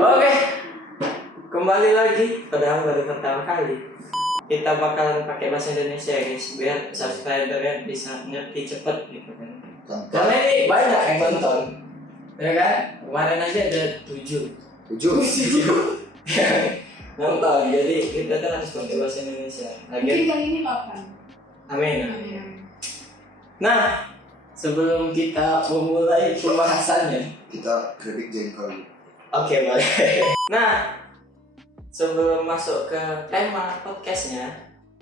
Oke, kembali lagi. Padahal baru pertama kali kita bakalan pakai bahasa Indonesia guys, biar subscribernya bisa ngerti cepet gitu kan. Karena ini banyak yang nonton, ya kan? Kemarin aja ada 7 nonton, jadi kita kan harus pakai bahasa Indonesia. Mungkin kali ini 8. Amin. Nah, sebelum kita memulai pembahasannya, kita kritik jengkol. oke, boleh. Nah, sebelum masuk ke tema podcastnya,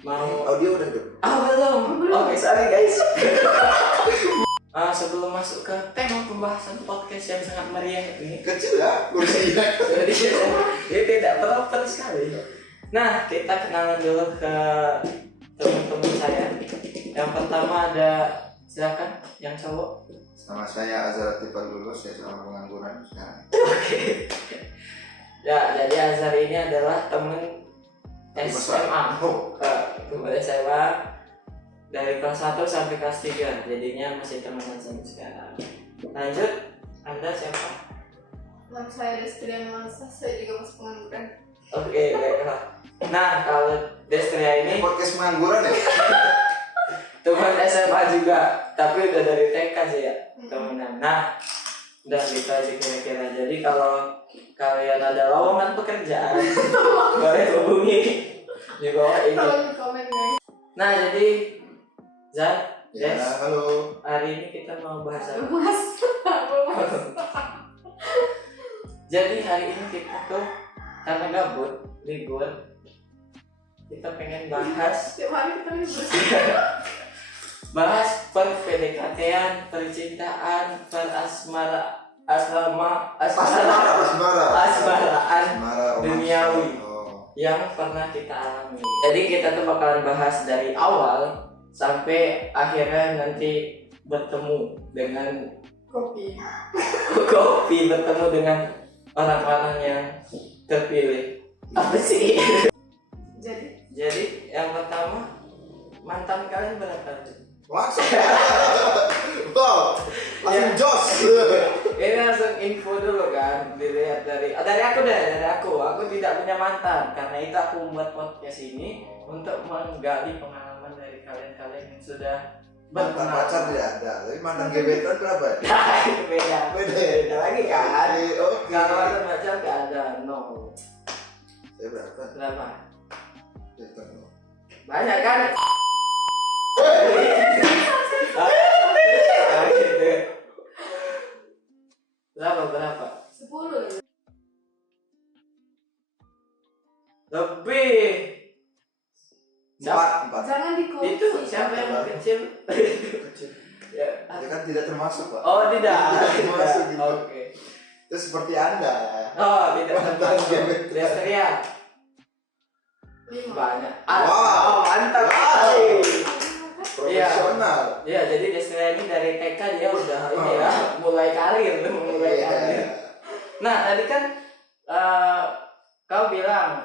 mau Audio udah tuh. belum. Oke, sorry guys. Sebelum masuk ke tema pembahasan podcast yang sangat meriah ini, Kecil ya kursinya. jadi ini tidak proper sekali. Nah, kita kenalan dulu ke teman-teman saya. Yang pertama ada, silakan yang cowok. Nama saya Azhar Tifal lulus ya sama pengangguran sekarang. Ya, jadi Azhar ini adalah temen SMA. Temen SMA dari kelas 1 sampai kelas 3. Jadinya masih temenan sampai sekarang. Lanjut, Anda siapa? Nama saya Destria Nuansa, saya juga masuk pengangguran. Oke, baiklah. Nah, kalau Destria ini Podcast pengangguran ya? teman SMA juga, tapi udah dari TK sih ya, temenan. Nah, udah gitu aja kira-kira. Jadi kalau kalian ada lowongan pekerjaan, boleh hubungi di bawah ini. Tolong di komen guys. Nah, jadi Zan, Ya, Des, halo. hari ini kita mau bahas apa? Mas. Jadi hari ini kita tuh karena gabut, libur, kita pengen bahas Setiap hari kita bersih. bahas per PDKT-an, percintaan, asmaraan duniawi yang pernah kita alami. Jadi kita tuh bakalan bahas dari awal sampai akhirnya nanti bertemu dengan Kopi. bertemu dengan orang-orang yang terpilih. Apa sih? Jadi yang pertama, mantan kalian berapa? Langsung. Langsung jos. Ini langsung info dulu kan, dilihat dari aku deh, aku tidak punya mantan, karena itu aku membuat podcast ini untuk menggali pengalaman dari kalian yang sudah Mantan pacar tidak ada, tapi mantan gebetan berapa ya? Itu beda lagi kan. Oke. Kalau mantan pacar nggak ada, no. Saya berapa? Berapa? Hitung. Banyak kan? Berapa? 10. Lebih. Empat. Jangan dikorupsi. Itu siapa yang kecil? Kecil. Ya. Ya kan tidak termasuk Pak. Oh, tidak. Termasuk gitu. Oke. Itu seperti Anda. Oh, tidak Mantan termasuk. gebetan. Destria 5. banyak. Wow. Mantap. Wow. Iya. Profesional. Iya, jadi Destria ini dari TK dia udah ini ya, mulai karir. Iya. Nah, tadi kan kau bilang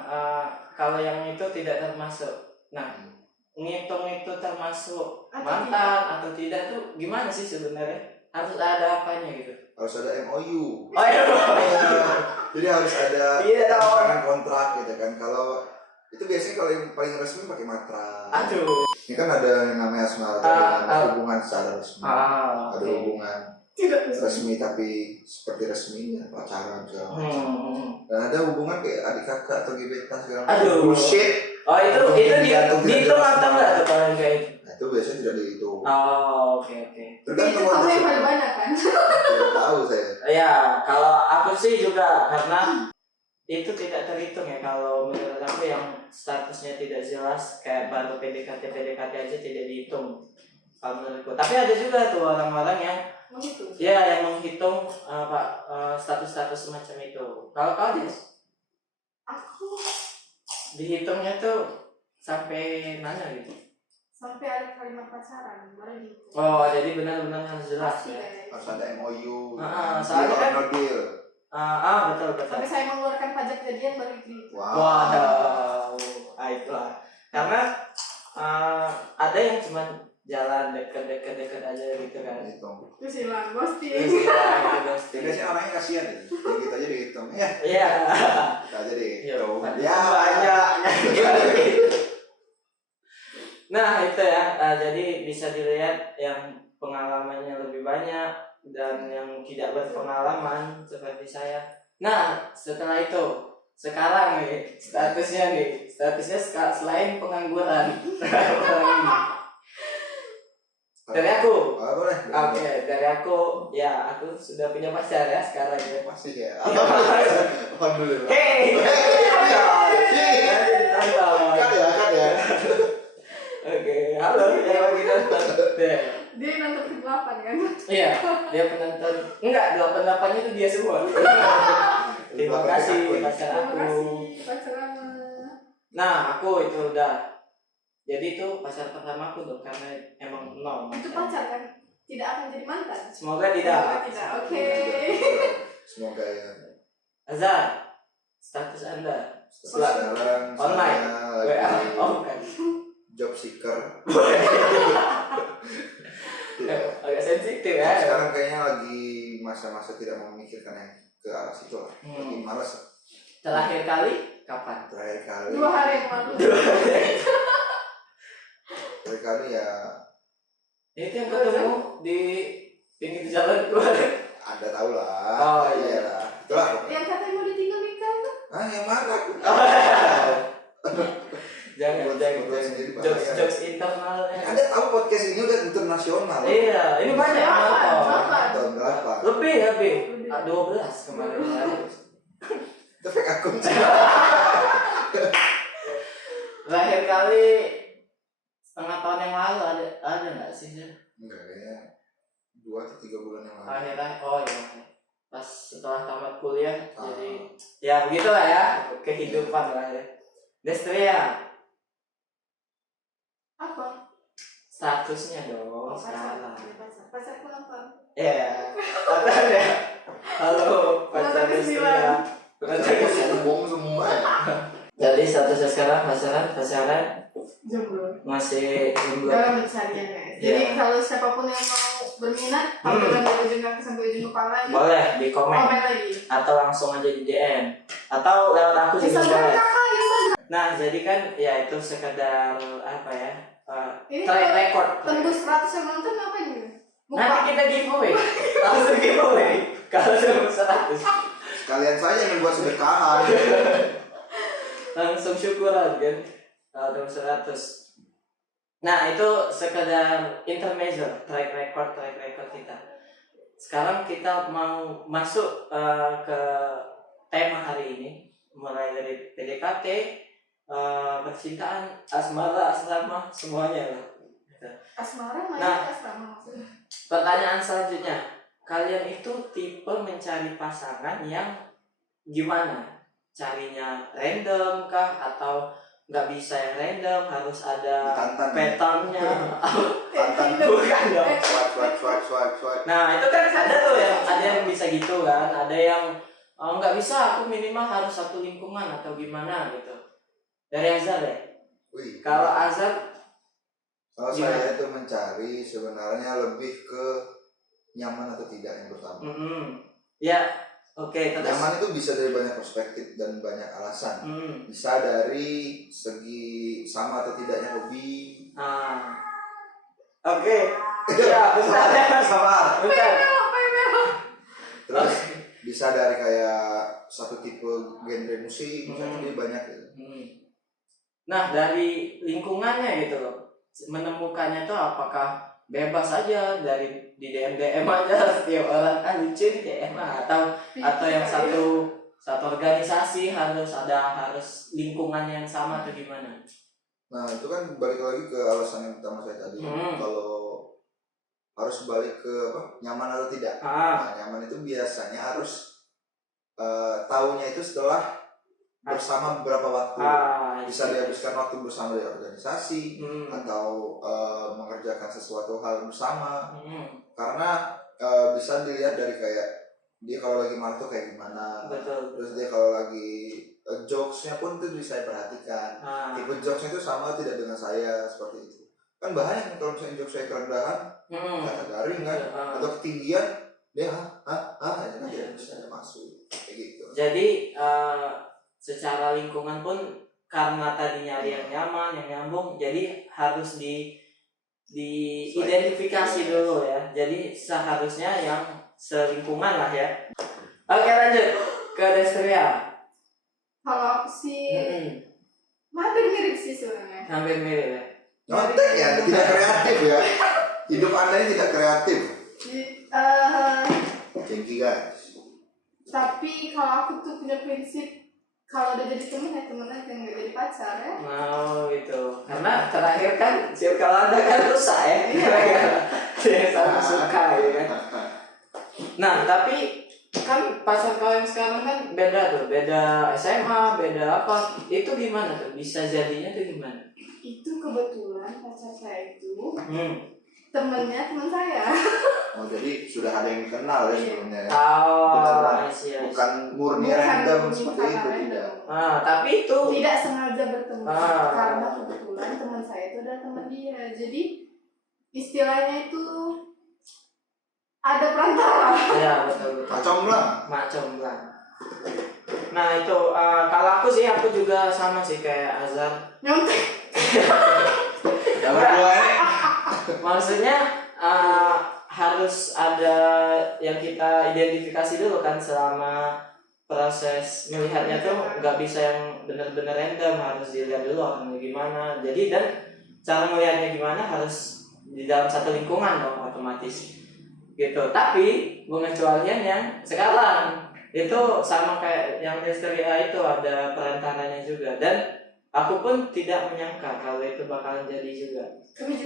kalau yang itu tidak termasuk. Nah, ngitung itu termasuk Atau mantan atau tidak tuh gimana sih sebenarnya? Harus ada apanya gitu? Harus ada MOU. Oh iya. Jadi harus ada Iya dong. tantangan kontrak gitu kan. Kalau itu biasanya kalau yang paling resmi pakai matra. Aduh. Ini kan ada yang namanya asmara, ada hubungan secara resmi. Ada Oke. hubungan Tidak bisa. resmi tapi seperti resminya pacaran segala macam. Dan ada hubungan kayak adik kakak atau gebetan segala macam. Aduh. Bullshit. Oh itu dihitung atau enggak tuh kalau yang kayak itu? Nah, itu biasanya tidak dihitung. Oh, oke. Itu Tergantung kamu yang kondisi. paling banyak kan? Tidak tahu saya. Ya, kalau aku sih juga karena itu tidak terhitung ya. Kalau menurut aku yang statusnya tidak jelas kayak baru PDKT aja tidak dihitung kalau menurutku. Tapi ada juga tuh orang-orang yang Begitu. ya yang menghitung status-status semacam itu. Kalau kau Des, Aku dihitungnya tuh sampai mana gitu? sampai ada kalimat pacaran baru gitu. Oh, jadi benar-benar harus jelas Pasti ya. guys. Harus ada MOU. Soalnya Deal or kan no deal. Betul. Sampai saya mengeluarkan pajak jadian baru gitu. Waduh, baiklah. Karena ada yang cuma jalan deket aja gitu kan. Hitung. Terus hilang ghosting. Terus ya, gitu, ghosting. Biasanya orangnya kasihan ya. Kayak gitu aja dihitung. ya. Iya. Kita aja deh. Iya, Coba. banyak. Nah itu ya, jadi bisa dilihat yang pengalamannya lebih banyak dan yang tidak berpengalaman seperti saya. Nah setelah itu, sekarang nih statusnya selain pengangguran. Dari aku, Oh, boleh. oke, dari aku, ya aku sudah punya pacar ya sekarang ya. Masih ya. Iya. Alhamdulillah. Hei, Kan ya. Oke, halo yang lagi nonton. Dia nonton ke-8 kan? Iya, dia penonton. Enggak, 88-nya itu dia semua. Terima kasih pacar Terima aku. kasih pacar lama. Nah, aku itu udah. Jadi itu pacar pertama aku dong, karena emang nol. Itu pacar kan? Tidak akan jadi mantan. Semoga Semoga tidak. tidak. Oke. Semoga ya. Azan, status Anda Sekarang online. saya WA, lagi offline. job seeker. Agak sensitif ya. Sekarang kayaknya lagi masa-masa tidak memikirkan yang ke arah situ lah. Lagi malas. Terakhir kali kapan? Terakhir kali. 2 hari yang lalu. Terakhir kali ya Itu yang ketemu di pinggir jalan kemarin. Anda tahu lah. Oh, iya. Lah. Itulah pokoknya. Yang katanya mau ditinggal nikah itu. Ah, yang mana? Jangan Buat sendiri bahaya. jokes internal. Anda tahu podcast ini udah internasional. Iya, ini banyak yang nonton. Tahun berapa? Lebih. 12 kemarin. Itu fake akun. Terakhir kali setengah tahun yang lalu ada nggak sih? Enggak, kayaknya 2 atau 3 bulan yang lalu. Akhirnya, oh iya. Pas setelah tamat kuliah, Ah. jadi ya begitulah ya kehidupan lah ya. Destria, Apa? statusnya dong Oh, pacar. sekarang. Pacarku nonton. Ya, pacar ya. Halo, pacar Destria. Pacar Destria. Bohong semua. Jadi statusnya sekarang pacaran Jomblo. masih jomblo. Dalam pencarian guys. Iya. Jadi kalau siapapun yang mau berminat, obrolan dari ujung kaki sampai ujung kepala ya. Boleh di komen Komen lagi. atau langsung aja di DM atau lewat aku juga Instagram boleh. kakak, Instagram. Nah, jadi kan ya itu sekedar apa ya? Ini Track kalau record. tembus 100 yang nonton ngapain gitu? Nanti kita giveaway. Langsung giveaway. Kalau tembus 100. Kalian saja yang buat sedekahan. Langsung syukuran kan. Kalau tembus 100. Nah, itu sekedar intermezzo, track record kita. Sekarang kita mau masuk ke tema hari ini, mulai dari PDKT, percintaan, asmara, asrama, semuanya lah. Asmara, Nah. main asrama maksudnya. Pertanyaan selanjutnya, kalian itu tipe mencari pasangan yang gimana? Carinya random kah atau nggak bisa yang random, harus ada Tantan. patternnya? Tantan. Bukan dong. Swat. Nah itu kan ada yang bisa gitu kan, ada yang nggak bisa, aku minimal harus satu lingkungan atau gimana gitu. Dari Azhar ya. Wih. Kalau Azhar Kalau gimana? saya itu mencari sebenarnya lebih ke nyaman atau tidak yang pertama. Ya, oke, terus. Nyaman itu bisa dari banyak perspektif dan banyak alasan. Bisa dari segi sama atau tidaknya hobi. Oke. Ya, bentar ya. Sama. Bentar. Terus bisa dari kayak satu tipe genre musik, misalnya dia banyak gitu. Nah, dari lingkungannya gitu loh. Menemukannya tuh apakah bebas aja dari di DM aja setiap orang kan lucu di DM atau yang satu organisasi harus lingkungan yang sama atau gimana? Nah itu kan balik lagi ke alasan yang pertama saya tadi. Kalau harus balik ke nyaman atau tidak. Nah, nyaman itu biasanya harus tahunya itu setelah bersama beberapa waktu. Bisa dihabiskan waktu bersama di organisasi atau mengerjakan sesuatu hal bersama. Karena bisa dilihat dari kayak dia kalau lagi marah tuh kayak gimana. Betul. Terus dia kalau lagi jokesnya pun itu bisa saya perhatikan. Tipe jokesnya itu sama tidak dengan saya, seperti itu. Kan bahaya kan kalau misalnya jokes saya kerendahan, kata garing kan, atau ketinggian, dia aja kan tidak bisa masuk kayak gitu. Jadi secara lingkungan pun karena tadi nyari yang nyaman, yang nyambung, jadi harus diidentifikasi dulu ya. Jadi seharusnya yang selingkungan lah ya. Oke, lanjut ke Destria. Kalau aku sih hampir mirip sih sebenarnya. Hampir mirip ya. Nyontek ya, tidak kreatif ya. Hidup Anda ini tidak kreatif. Cengki guys. Tapi kalau aku tuh punya prinsip, kalau udah jadi temen ya temen aja, nggak jadi pacar ya. Oh gitu. Karena terakhir kan circle Anda kan rusak ya. Dia sama suka ya kan. Nah tapi kan pacar kau yang sekarang kan beda tuh, beda SMA, beda apa? Itu gimana tuh? Bisa jadinya tuh gimana? Itu kebetulan pacar saya itu temennya teman saya. Oh jadi sudah ada yang dikenal ya sebelumnya ya. Bukan murni random seperti itu tidak. Tapi itu tidak sengaja bertemu karena kebetulan teman saya itu adalah teman dia. Jadi istilahnya itu ada perantara. Ya betul. Macam-macam. Nah itu kalau aku sih aku juga sama sih kayak Azhar. Nyontek. Maksudnya harus ada yang kita identifikasi dulu kan selama proses melihatnya tuh nggak bisa yang benar-benar random, harus dilihat dulu orangnya gimana. Jadi dan cara melihatnya gimana harus di dalam satu lingkungan dong otomatis gitu. Tapi pengecualian yang sekarang itu sama kayak yang Destria itu ada perantaranya juga, dan aku pun tidak menyangka kalau itu bakalan jadi juga.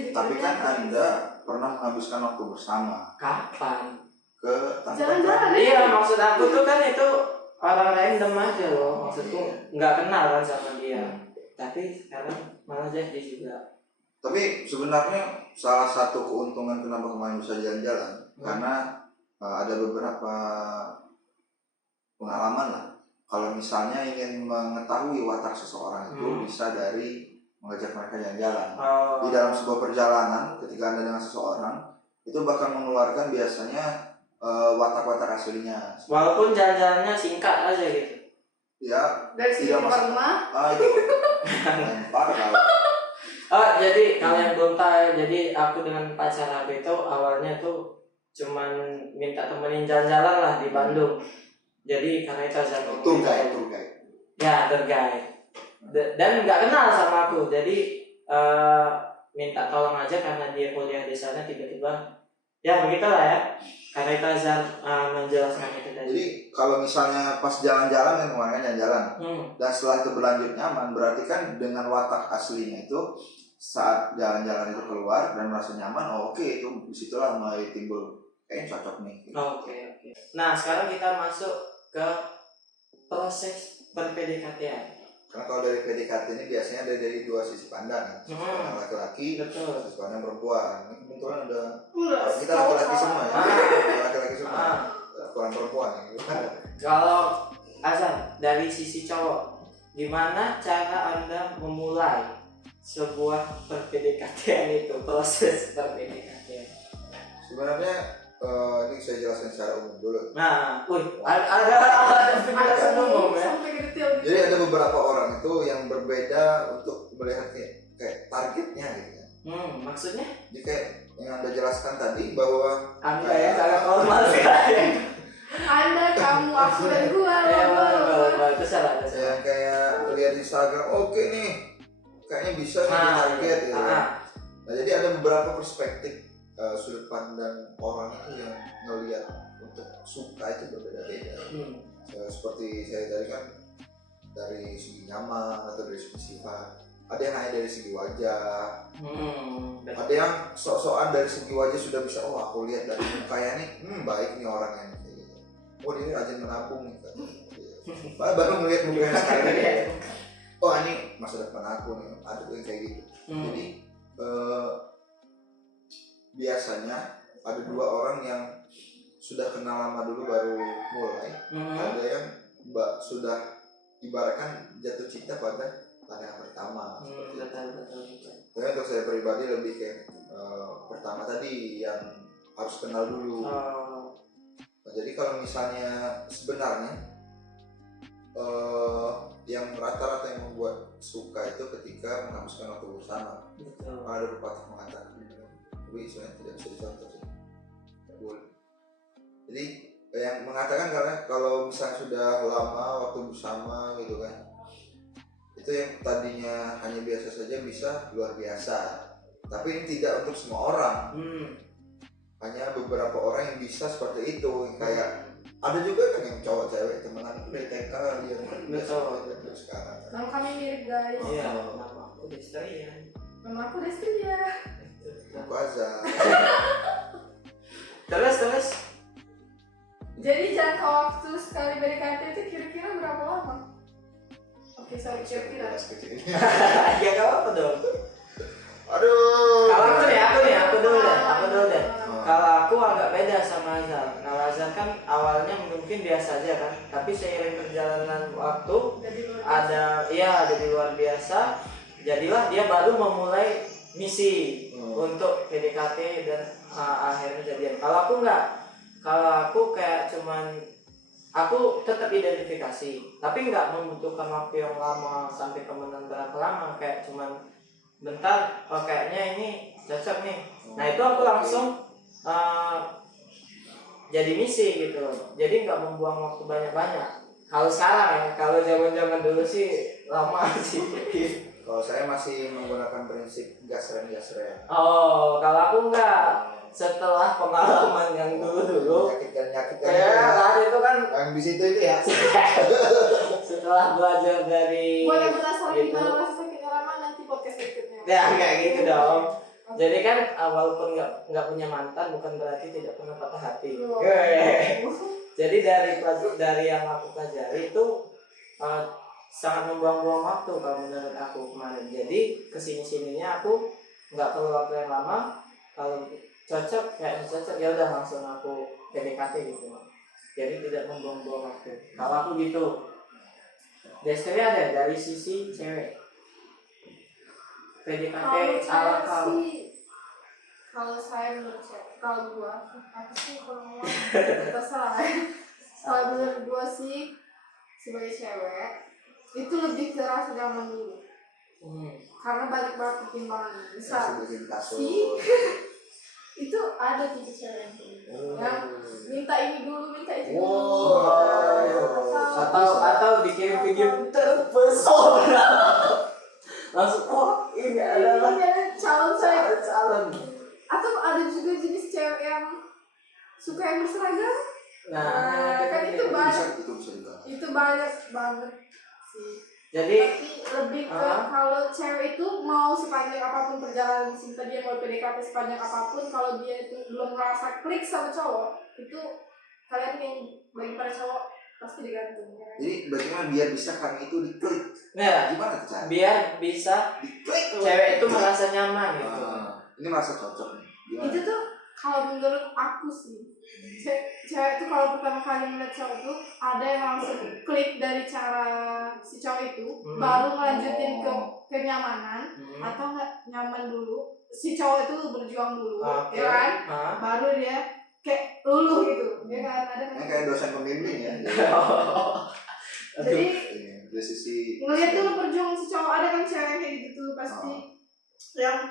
Tapi kan Anda pernah menghabiskan waktu bersama. Kapan? Ke Jalan-jalan. Iya, maksud aku tuh kan itu orang random aja loh. Maksudku nggak kenal kan sama dia. Tapi sekarang malah jadi juga. Tapi sebenarnya salah satu keuntungan kenapa kemarin bisa jalan-jalan karena ada beberapa pengalaman lah. Kalau misalnya ingin mengetahui watak seseorang itu bisa dari mengajak mereka jalan-jalan. Di dalam sebuah perjalanan ketika Anda dengan seseorang itu bakal mengeluarkan biasanya watak-watak aslinya. Walaupun jalan-jalannya singkat aja gitu. Ya. Dari sini ke rumah. Itu lempar kalau. Jadi kalau yang belum tahu, jadi aku dengan pacar aku itu awalnya tuh cuman minta temenin jalan-jalan lah di Bandung. Jadi karena itu saya tour guide. Ya, tour guide. Dan nggak kenal sama aku, jadi minta tolong aja karena dia kuliah di sana, tiba-tiba ya begitulah ya. Karena itu Azhar menjelaskan itu tadi. Jadi kalau misalnya pas jalan-jalan kan kemarin jalan-jalan, dan setelah itu berlanjut nyaman, berarti kan dengan watak aslinya itu saat jalan-jalan itu keluar dan merasa nyaman, oke, itu disitulah mulai timbul cocok nih. Oke. Nah sekarang kita masuk ke proses per-PDKT-an. Karena kalau dari PDKT ini biasanya ada dari dua sisi pandang, sisi pandang laki-laki, sisi pandang perempuan. Ini kebetulan ada kita laki-laki semua ya, laki-laki semua, kurang perempuan. Kalau Azhar dari sisi cowok, gimana cara Anda memulai sebuah per-PDKT itu, proses per-PDKT? Sebenarnya ini saya jelaskan secara umum dulu. Nah, ada penjelasan umum ya. Jadi ada beberapa orang itu yang berbeda untuk melihat kayak targetnya gitu kan. Maksudnya? Jadi kayak yang Anda jelaskan tadi bahwa Anda ya sangat formal sekali. Anda, kamu, aku dan gua. Itu salah. Yang kayak lihat di Instagram, oke nih, kayaknya bisa nih target gitu. Nah jadi ada beberapa perspektif sudut pandang orang itu yang ngelihat untuk suka itu berbeda-beda. Seperti saya tadi kan dari segi nyaman atau dari segi sifat. Ada yang hanya dari segi wajah. Ada yang sok-sokan dari segi wajah sudah bisa, aku lihat dari mukanya nih, baik nih orangnya kayak gitu. Dia rajin menabung nih kan. Baru melihat mukanya sekali. Ini masa depan aku nih, ada yang kayak gitu. Jadi biasanya ada dua orang yang sudah kenal lama dulu baru mulai, ada yang sudah ibaratkan jatuh cinta pada pandangan pertama. Tapi untuk saya pribadi lebih kayak pertama tadi yang harus kenal dulu. Jadi kalau misalnya sebenarnya yang rata-rata yang membuat suka itu ketika menghabiskan waktu bersama. Betul. Ada pepatah mengatakan, tapi sebenarnya tidak bisa dicontoh sih. Tidak boleh. Jadi yang mengatakan karena kalau misalnya sudah lama waktu bersama gitu kan, itu yang tadinya hanya biasa saja bisa luar biasa. Tapi ini tidak untuk semua orang. Hanya beberapa orang yang bisa seperti itu. Kayak ada juga kan yang cowok cewek temenan dari TK dia betul sekarang. Nama kami mirip guys. Iya, nama aku Destrian. Nama aku Destia. Aku aja. Terus Jadi jangka waktu sekali PDKT itu kira-kira berapa lama? Oke, sorry, kira-kira. ya gak apa dong. Aduh. Kalau aku dulu deh. Kalau aku agak beda sama Azal. Kalau Azal kan awalnya mungkin biasa aja kan, tapi seiring perjalanan waktu jadi luar biasa. Jadilah dia baru memulai misi untuk PDKT dan akhirnya jadian. Kalau aku enggak. Kalau aku kayak cuman aku tetap identifikasi, tapi enggak membutuhkan waktu yang lama sampai temenan berapa lama, kayak cuman bentar, kayaknya ini cocok nih. Nah itu aku langsung jadi misi gitu, jadi nggak membuang waktu banyak-banyak. Kalau sekarang ya, kalau zaman-zaman dulu sih lama sih. Kalau saya masih menggunakan prinsip gasren. Oh, kalau aku enggak. Setelah pengalaman yang dulu Nyakitkan saat itu kan yang di situ itu ya. setelah belajar dari Buat yang penasaran gitu. gimana rasa sakitnya Rama, nanti podcast berikutnya. Ya kayak gitu dong. Jadi kan walaupun nggak punya mantan bukan berarti tidak pernah patah hati. Jadi dari yang aku pelajari itu sangat membuang-buang waktu kalau menurut aku kemarin. Jadi kesini-sininya aku nggak perlu waktu yang lama. Kalau cocok ya udah langsung aku PDKT gitu. Jadi tidak membuang-buang waktu. Kalau aku gitu. Destri ada dari sisi cewek. PDKT ala kau. Kalau saya menurut saya, kalau gua apa sih kalau ngomong terserah ya. Kalau menurut gua sih sebagai cewek itu lebih ke rasa nyaman dulu. Karena banyak banget pertimbangan. Misal itu ada tipe cewek yang minta ini dulu, minta itu dulu. Atau bikin video terpesona. Langsung ini adalah calon saya. Atau ada juga jenis cewek yang suka yang berseragam. Kan itu banyak banget sih. Jadi tapi lebih ke kalau cewek itu mau sepanjang apapun perjalanan cinta dia, mau PDKT sepanjang apapun, kalau dia itu belum merasa klik sama cowok, itu kalian yang bagi para cowok pasti digantung ya. Jadi bagaimana biar bisa kami itu diklik? Nah, gimana tuh cara? Biar bisa diklik cewek itu merasa nyaman gitu. Ini merasa cocok nih. Gimana? Itu tuh kalau menurut aku sih, cewek itu kalau pertama kali melihat cowok itu ada yang langsung klik dari cara si cowok itu, baru ngelanjutin ke kenyamanan, atau nggak nyaman dulu, si cowok itu berjuang dulu, ya kan? Baru dia kayak luluh gitu, ya kan? Ada kan? Kayak dosen pembimbing ya. Jadi dari sisi ngelihat dulu perjuangan si cowok, ada kan cewek kayak gitu tuh pasti yang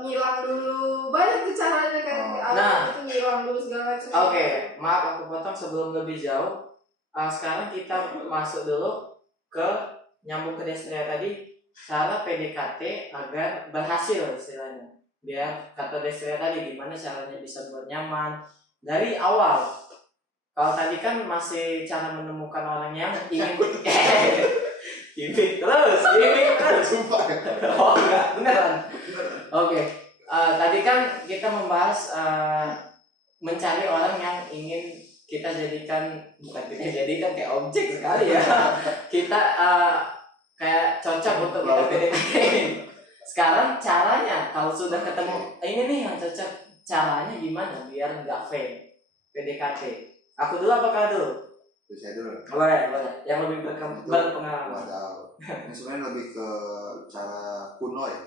ngilang dulu, banyak tuh caranya kan. Itu ngilang dulu segala macam. Oke, maaf aku potong sebelum lebih jauh. Sekarang kita masuk dulu ke nyambung ke Destria tadi, cara PDKT agar berhasil istilahnya. Biar kata Destria tadi gimana caranya bisa buat nyaman dari awal. Kalau tadi kan masih cara menemukan orang yang ingin gimmick terus. Sumpah. Oh enggak, beneran. Oke. Tadi kan kita membahas mencari orang yang ingin kita jadikan, bukan kita jadikan kayak objek sekali ya. Kita kayak cocok untuk kita PDKT. Sekarang caranya kalau sudah ketemu ini nih yang cocok, caranya gimana biar nggak fake PDKT? Aku dulu apa kau dulu? Saya dulu. Boleh. Yang lebih berpengalaman. Waduh. Ini sebenarnya lebih ke cara kuno ya.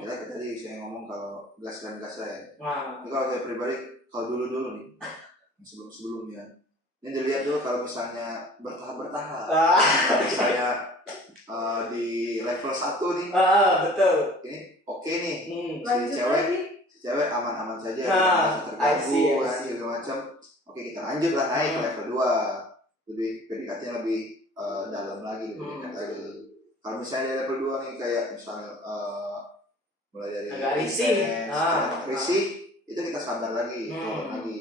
Kita tadi saya ngomong kalau gasren. Ini kalau saya pribadi, kalau dulu nih, sebelumnya Ini dilihat dulu kalau misalnya bertahap. Misalnya di level 1 nih. Betul. Ini oke nih. Lanjut lagi. Si cewek aman-aman saja, I terganggu, see. segala macam. Oke, kita lanjut lah naik ke level 2. Lebih PDKT-nya lebih dalam lagi, lebih dekat lagi. Kalau misalnya di level 2 nih kayak misalnya mulai dari agak risih. Risih itu kita sabar lagi, turun lagi.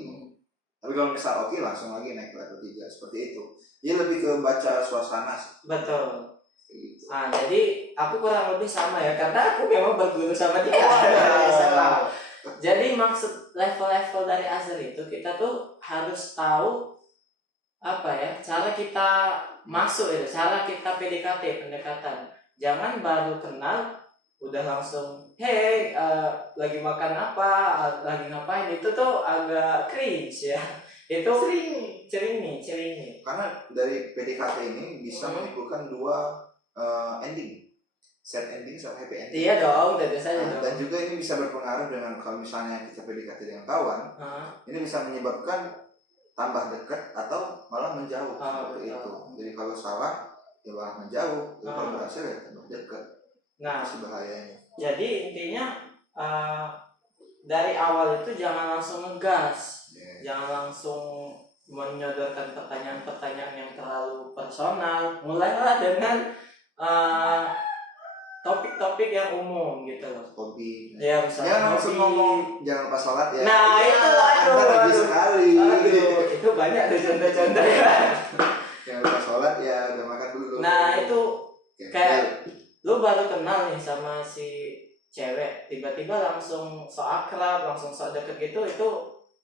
Tapi kalau misal oke langsung lagi naik ke level 3 seperti itu. Dia lebih ke baca suasana sih. Betul. Gitu. Jadi aku kurang lebih sama ya, karena aku memang berguru sama dia dari SMA. Jadi maksud level-level dari Azhar itu kita tuh harus tahu apa ya, cara kita masuk itu, cara kita PDKT, pendekatan. Jangan baru kenal udah langsung hey lagi makan apa, lagi ngapain, itu tuh agak cringe ya. Itu ceringi. Karena dari PDKT ini bisa menimbulkan 2 ending, sad ending sama happy ending. Iya dong, tentu saja dong. Dan juga ini bisa berpengaruh dengan kalau misalnya kita PDKT dengan kawan, ini bisa menyebabkan tambah dekat atau malah menjauh seperti itu. Jadi kalau salah ya malah menjauh, kalau berhasil ya tambah dekat. Nah, itu bahayanya. Jadi intinya dari awal itu jangan langsung ngegas, jangan langsung menyodorkan pertanyaan-pertanyaan yang terlalu personal. Mulailah dengan topik-topik yang umum gitu loh. Hobi. Ya, misalnya jangan langsung ngomong jangan lupa sholat ya. Nah, itu lebih sekali. Itu banyak tuh contoh-contoh ya. Jangan lupa sholat ya, udah makan dulu. Nah, itu kayak lu baru kenal nih sama si cewek, tiba-tiba langsung so akrab, langsung so deket gitu, itu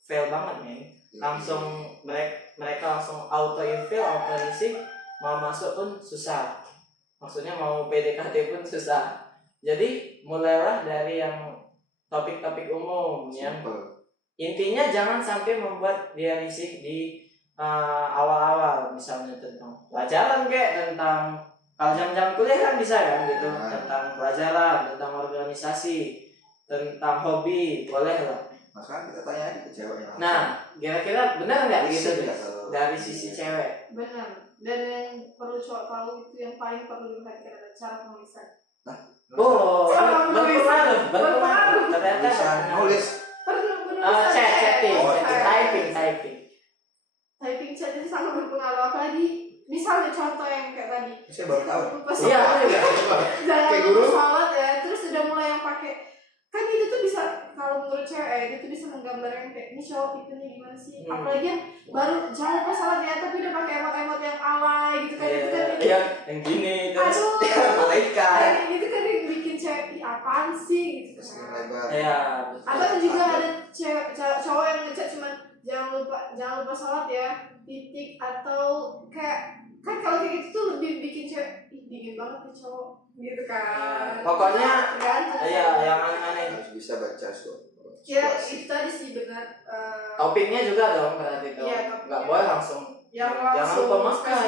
fail banget nih. Langsung mereka langsung auto infil, auto risih, mau masuk pun susah. Maksudnya mau PDKT pun susah. Jadi mulailah dari yang topik-topik umum yang intinya jangan sampai membuat dia risih di awal-awal, misalnya tentang pelajaran kayak tentang kalau jam-jam kuliah kan bisa kan gitu, tentang pelajaran, tentang organisasi, tentang hobi, boleh lah. Maka kita tanya aja ke ceweknya. Nah, kira-kira benar nggak gitu dari sisi cewek? Benar. Dan yang perlu cowok tahu itu yang paling perlu diperhatikan adalah cara penulisan. Berpengaruh. Ternyata nulis. Typing chat itu sangat berpengaruh, apalagi misalnya contoh yang kayak tadi. Saya baru tahu. Iya, kayak guru sholat ya, terus udah mulai yang pakai. Kan itu tuh bisa, kalau menurut cewek itu bisa menggambarkan kayak ini cowok tipenya gimana sih. Apalagi yang baru jangan lupa sholat ya, tapi udah pakai emot-emot yang alay gitu kan. Itu kan yang gini terus malaikat. Itu kan yang bikin cewek apaan sih gitu kan. Iya. Atau juga ada cowok yang ngechat cuman jangan lupa sholat ya, titik, atau kayak kan kalau kayak gitu tuh lebih bikin cewek dingin banget nih cowok gitu kan. Pokoknya ya yang aneh-aneh harus bisa baca ya itu tadi sih benar. Topiknya juga dong berarti dong. Nggak boleh langsung jangan lupa makan,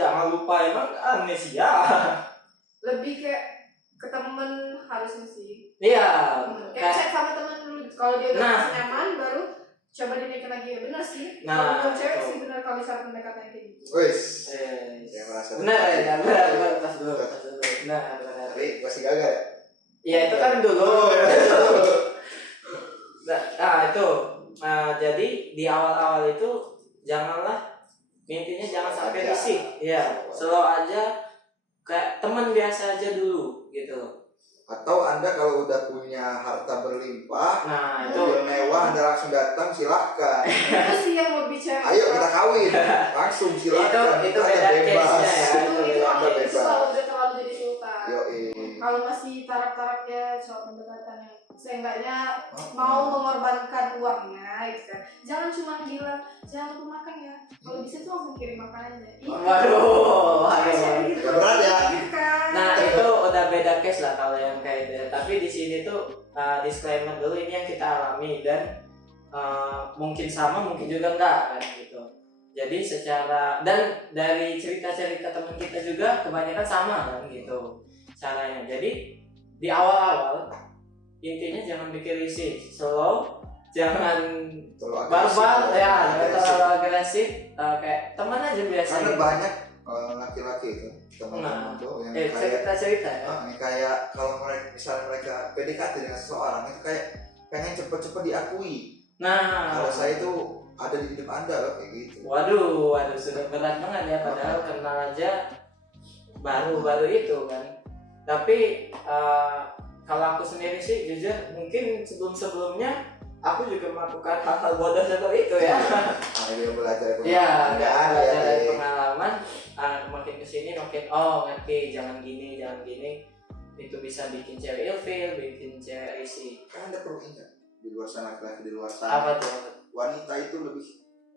jangan lupa emang amnesia. Lebih kayak ke temen harusnya sih. Iya. Kayak chat sama temen dulu, kalau dia udah nyaman baru coba dinaikin lagi. Bener sih. Kalau cewek sih bener kalau cara pendekatan kayak gitu. Wes. Yang merasa. Benar. Tas dulu. Benar. Tapi masih gagal ya. Iya itu kan dulu. Nah itu. Jadi di awal-awal itu janganlah, intinya jangan sampai risih. Iya. Slow aja, kayak teman biasa aja dulu gitu. Atau Anda kalau udah punya harta berlimpah, itu mewah, Anda langsung datang, silahkan. Itu sih yang lebih cewek. Ayo kita kawin, langsung silahkan. Itu beda case-nya ya. Itu Anda bebas. kalau udah terlalu jadi sultan. Kalau masih taraf-tarafnya cowok pendekatan yang seenggaknya mau mengorbankan uangnya gitu kan. Jangan cuma bilang jangan lupa makan ya. Kalau bisa tuh langsung kirim makanannya. Waduh. Gitu. Berat ya. Gitu kan. Nah itu udah beda case lah kalau yang kayak itu. Tapi di sini tuh disclaimer dulu, ini yang kita alami dan mungkin sama mungkin juga enggak kan gitu. Jadi secara dan dari cerita-cerita teman kita juga kebanyakan sama kan gitu caranya. Jadi di awal-awal intinya jangan bikin risih, slow, jangan terlalu barbar agresif, ya, agresif. terlalu agresif, kayak teman aja biasa. Karena gitu. banyak laki-laki itu teman-teman tuh yang kayak cerita ya. yang kayak kalau mereka misalnya mereka PDKT dengan seseorang itu kayak pengen cepet-cepet diakui. Nah, Kalau saya itu ada di hidup Anda loh, kayak gitu. waduh sudah berat banget ya, padahal kenal aja baru itu kan. Tapi kalau aku sendiri sih jujur mungkin sebelumnya aku juga melakukan hal-hal bodoh seperti itu ya. Dia belajar Iya, pengalaman. belajar dari pengalaman. Makin kesini makin ngerti, jangan gini, itu bisa bikin cewek ilfil, bikin cewek risih. Kan Anda perlu ingat di luar sana, laki-laki di luar sana, Apa tuh? wanita itu lebih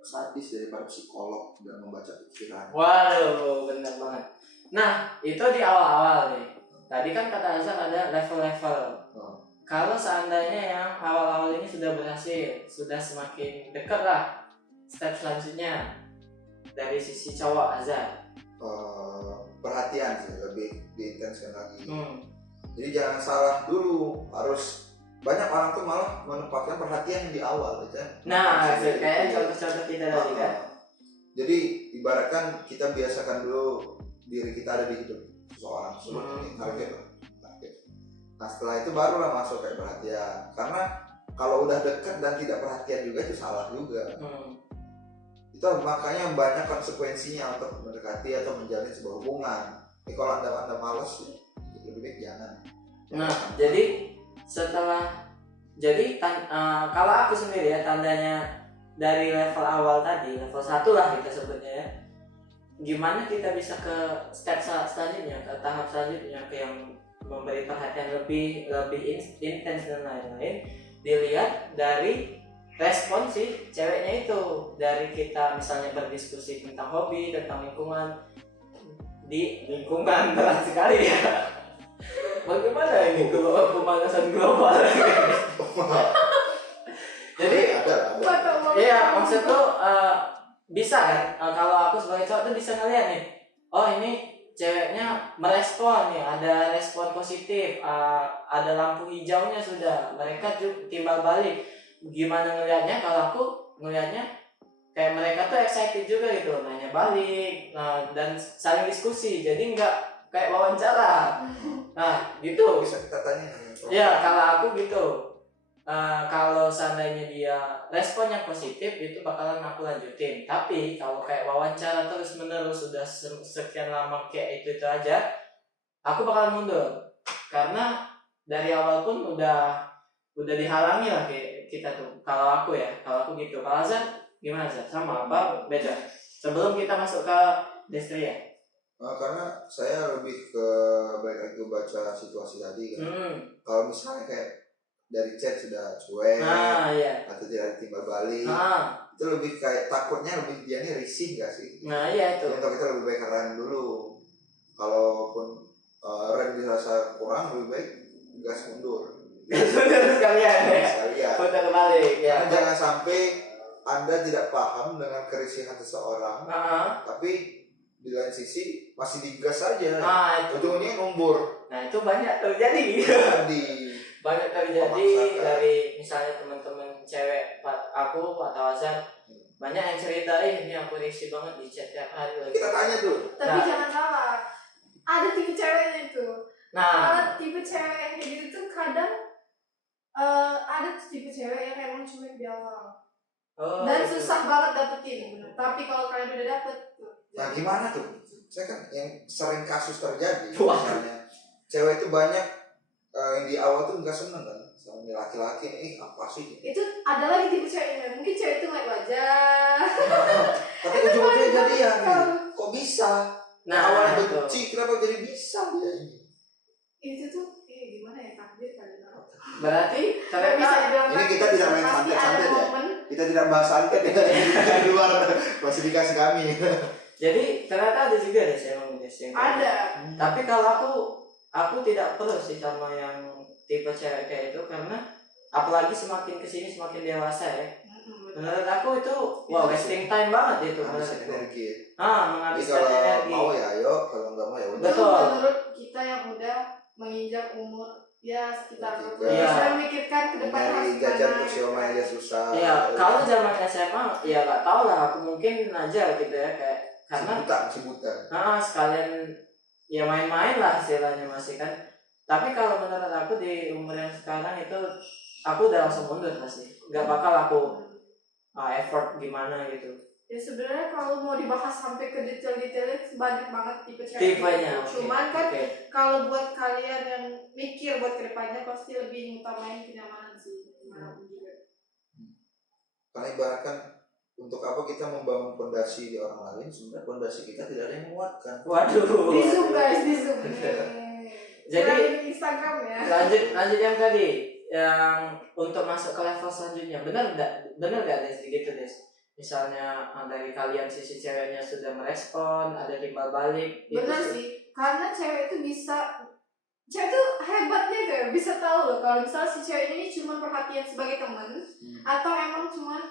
sadis daripada psikolog dan membaca pikiran. Waduh, benar banget. Nah, itu di awal-awal nih. Tadi kan kata Azhar ada level-level. Kalau seandainya yang awal-awal ini sudah berhasil, sudah semakin dekat lah step selanjutnya dari sisi cowok Azhar. Perhatian sih, lebih diintenskan lagi. Jadi jangan salah dulu, harus banyak orang tuh malah menempatkan perhatian di awal gitu ya. Nah, kayak contoh-contoh kita tadi kan. Jadi ibaratkan kita biasakan dulu diri kita ada di hidup seseorang sebelum target. Nah setelah itu barulah masuk kayak perhatian. Karena kalau udah dekat dan tidak perhatian juga itu salah juga. Itu makanya banyak konsekuensinya untuk mendekati atau menjalin sebuah hubungan. Kalau anda malas, lebih baik jangan. Nah, jadi kalau aku sendiri ya, tandanya dari level awal tadi, level 1 lah kita sebutnya ya. Gimana kita bisa ke step selanjutnya, ke tahap selanjutnya, ke yang memberi perhatian lebih intens dan lain-lain. Dilihat dari respon si ceweknya itu, dari kita misalnya berdiskusi tentang hobi, tentang lingkungan, di lingkungan berat sekali ya. Bagaimana ini kalau pemanasan global? Jadi iya, maksud tuh bisa kan, kalau aku sebagai cowok tuh bisa ngeliat nih, oh ini ceweknya merespon nih, ada respon positif, ada lampu hijaunya sudah, mereka timbal balik. Gimana ngelihatnya? Kalau aku ngelihatnya kayak mereka tuh excited juga gitu, nanya balik, dan saling diskusi, jadi nggak kayak wawancara. Nah gitu Bisa kita tanya. ya, kalau aku gitu. Kalau seandainya dia responnya positif, itu bakalan aku lanjutin. Tapi kalau kayak wawancara terus menerus sudah sekian lama kayak itu aja, aku bakalan mundur. Karena dari awal pun udah dihalangi lah kita tuh. Kalau aku gitu. Kalau Azan gimana Azan? Sama apa beda? Sebelum kita masuk ke Destria. Karena saya lebih ke baik lagi baca situasi tadi kan. Kalau misalnya kayak dari chat sudah cuek, atau tidak timbal balik, itu lebih kayak takutnya lebih dia nih risih gak sih? Nah iya itu. Untuk kita lebih baik rem dulu. Kalaupun rem dirasa kurang, lebih baik gas mundur. Sekalian ya. Putar balik ya. Karena jangan sampai Anda tidak paham dengan kerisihan seseorang, tapi di lain sisi masih digas saja. Ujungnya numbur. Nah itu banyak terjadi. Banyak terjadi dari misalnya teman-teman cewek aku atau Azan, banyak yang cerita, ini aku risih banget di chat tiap hari lagi. Kita tanya tuh. Tapi jangan salah, ada tipe ceweknya itu. Nah, tipe cewek yang kayak gitu tuh kadang ada tipe cewek yang emang cuek di awal. Dan susah banget dapetin, bener. Tapi kalau kalian udah dapet tuh. Nah gimana tuh? Saya kan yang sering kasus terjadi, misalnya cewek itu banyak yang di awal tuh nggak seneng kan sama laki-laki, apa sih? Itu ada lagi tipe ceweknya, mungkin cewek itu ngeliat wajah. Tapi ujung-ujungnya jadian, kok bisa? Nah awalnya benci, kenapa jadi bisa dia ini? Itu tuh, gimana ya, takdir kali. Berarti ini kita tidak main santet-santet ya. Kita tidak bahas santet ya, di luar klasifikasi kami. Jadi ternyata ada juga deh saya ngomong yang ada. Tapi kalau aku tidak perlu sih sama yang tipe cewek kayak itu, karena apalagi semakin kesini semakin dewasa ya. Menurut aku itu wasting time banget itu. Menghabiskan energi. Menghabiskan energi. Kalau mau ya ayo, kalau nggak mau ya udah. Betul. Menurut kita yang udah menginjak umur ya sekitar Iya. sudah memikirkan ke depan Nyari harus jajan gimana, untuk siomay aja gitu. susah. Iya, kalau zaman SMA ya nggak tahu lah, aku mungkin aja gitu ya kayak karena masih buta. Sekalian ya main-main lah istilahnya masih kan. Tapi kalau menurut aku di umur yang sekarang itu aku udah langsung mundur pasti. Nggak bakal aku effort gimana gitu. Ya sebenarnya kalau mau dibahas sampai ke detail-detailnya banyak banget tipe cewek. Tipenya. Cuman kan kalau buat kalian yang mikir buat kedepannya pasti lebih ngutamain kenyamanan sih. Karena ibaratkan untuk apa kita membangun fondasi di orang lain, sebenarnya fondasi kita tidak ada yang menguatkan. Waduh. Di zoom guys, di zoom. Jadi di Instagram ya. Lanjut yang tadi yang untuk masuk ke level selanjutnya, benar nggak Des gitu Des? Misalnya dari kalian sisi ceweknya sudah merespon, ada timbal balik. Benar sih, karena cewek itu cewek itu hebatnya tuh ya, bisa tahu loh kalau misalnya si cewek ini cuma perhatian sebagai teman atau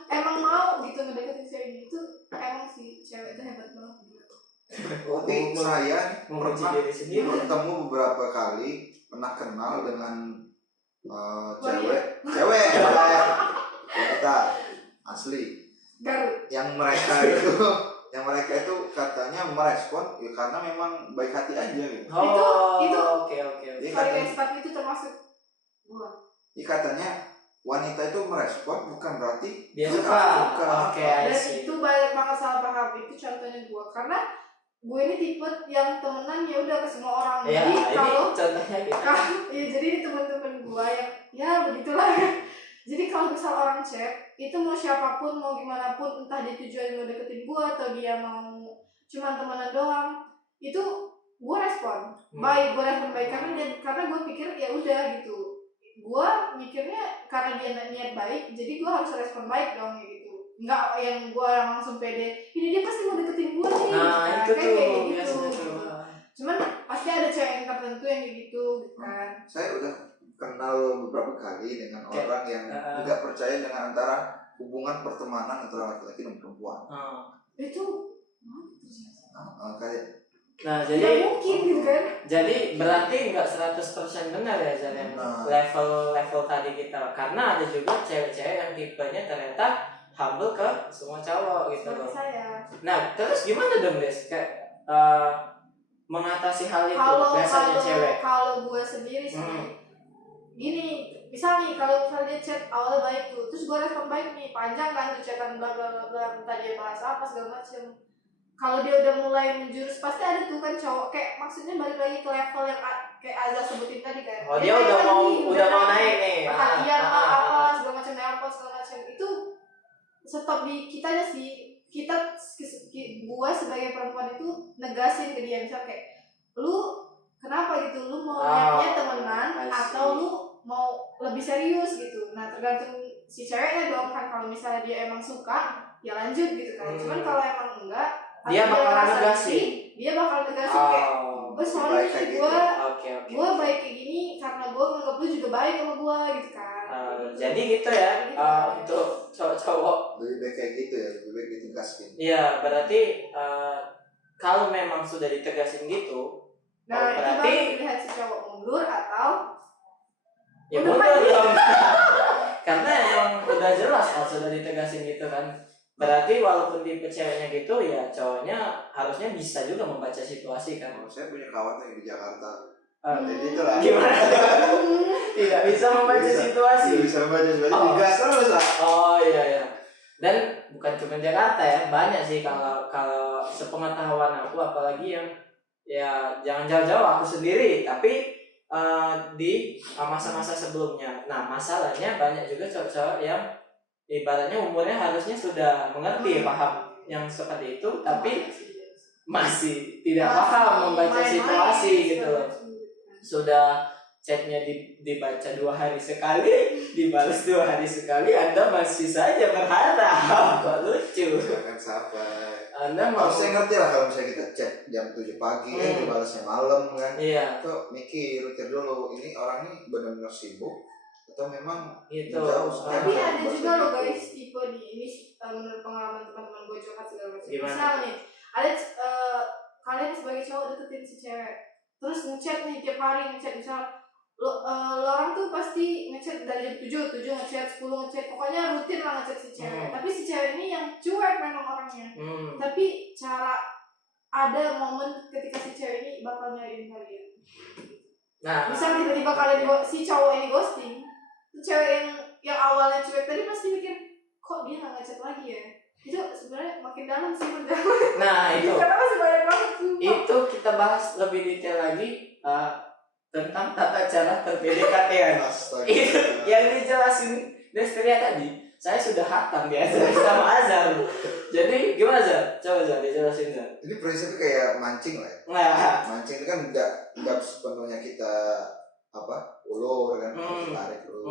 emang mau gitu ngedeketin cewek ini, itu emang si cewek itu hebat banget. Tapi saya memuji pernah diri sendiri. bertemu beberapa kali, pernah kenal dengan cewek wanita asli. Garut. Yang mereka itu katanya merespon ya karena memang baik hati aja gitu. Itu oke. tapi itu termasuk gua. Katanya wanita itu merespon bukan berarti dia suka. Oke, Dan itu banyak banget salah paham. Itu contohnya gua, karena gue ini tipe yang temenan ya udah ke semua orang. Ya, jadi kalau contohnya gitu. Jadi teman-teman gua yang ya begitulah. Jadi kalau misal orang chat, itu mau siapapun, mau gimana pun, entah dia tujuan mau deketin gua atau dia mau cuma temenan doang, itu gua respon baik, karena gua pikir ya udah gitu. Gua mikirnya karena dia niat baik, jadi gua harus respon baik dong gitu. Enggak yang gua langsung pede, ini dia pasti mau deketin gua nih. Nah, itu tuh kayak gitu. Cuman pasti ada cewek yang tertentu yang kayak gitu kan. Saya udah kenal beberapa kali dengan orang yang tidak percaya dengan antara hubungan pertemanan antara laki-laki dan perempuan. Itu Kayak jadi mungkin gitu kan. Jadi berarti nggak 100% benar ya Zan, level tadi kita, karena ada juga cewek-cewek yang tipenya ternyata humble ke semua cowok gitu loh. Nah terus gimana dong Des kayak mengatasi hal itu biasanya cewek? Kalau gue sendiri sih gini, misalnya kalau dia chat awalnya baik tuh, terus gue respon baik nih, panjang kan tuh chatan bla bla bla bla, entah dia bahas apa segala macem. Kalau dia udah mulai menjurus, pasti ada tuh kan cowok kayak maksudnya balik lagi ke level yang kayak Azza sebutin tadi kan. Dia udah mau naik nih. Perhatian apa segala macam, nelpon segala macam. Itu stop di kitanya sih. Gua sebagai perempuan itu negasin ke dia, misal kayak lu kenapa gitu, lu mau niatnya temenan atau lu mau lebih serius gitu. Nah tergantung si ceweknya dong kan, kalau misalnya dia emang suka ya lanjut gitu kan. Cuman kalau emang enggak, dia bakal negasin kayak gue sorry nih, gue baik kayak gini karena gue nganggap lu juga baik sama gue gitu kan. Jadi gitu ya, untuk cowok-cowok lebih baik kayak gitu ya, lebih baik ditegaskan. Iya, berarti kalau memang sudah ditegasin gitu, berarti itu pilihan si cowok mundur atau ya mundur dong. Karena emang udah jelas kalau sudah ditegasin gitu kan. Berarti walaupun tipe ceweknya gitu ya cowoknya harusnya bisa juga membaca situasi kan. Saya punya kawan yang di Jakarta. Jadi itulah. Gimana? Tidak bisa membaca situasi. Tidak bisa membaca situasi. Digas terus lah. Oh iya. Dan bukan cuma Jakarta ya, banyak sih kalau sepengetahuan aku, apalagi yang ya jangan jauh-jauh aku sendiri, tapi di masa-masa sebelumnya. Nah masalahnya banyak juga cowok-cowok yang ibaratnya umurnya harusnya sudah mengerti paham yang seperti itu, tapi masih tidak paham membaca situasi gitu loh. Sudah chatnya dibaca 2 hari sekali, dibalas 2 hari sekali, Anda masih saja berharap. Kok lucu. Jangan sampai. Anda mau saya ngerti lah kalau misalnya kita chat jam 7 pagi, dibalasnya malam kan. Iya. Tuh mikir dulu, ini orang ini benar-benar sibuk atau memang gitu. Tapi ada juga loh guys tipe ini menurut pengalaman teman-teman gue curhat segala macam. Misal nih, ada kalian sebagai cowok deketin si cewek, terus ngechat nih tiap hari, ngechat misal lo orang tuh pasti ngechat dari jam 7 ngechat, 10 ngechat, pokoknya rutin lah ngechat si cewek. Tapi si cewek ini yang cuek memang orangnya. Tapi cara ada momen ketika si cewek ini bakal nyariin kalian. Nah, misal tiba-tiba kalian si cowok ini ghosting, cewek yang awalnya cuek tadi pasti mikir, kok dia nggak ngechat lagi ya? Itu sebenarnya makin dalam sih mendalam. Nah itu. Karena masih banyak banget. Itu kita bahas lebih detail lagi tentang tata cara PDKT ya. Itu yang dijelasin Destria tadi. Saya sudah hatam ya sama Azhar. Jadi gimana Azhar? Coba Azhar dijelasin Azhar. Ini prinsipnya kayak mancing lah ya. Nah. Mancing itu kan enggak sepenuhnya kita ulur kan, tarik dulu.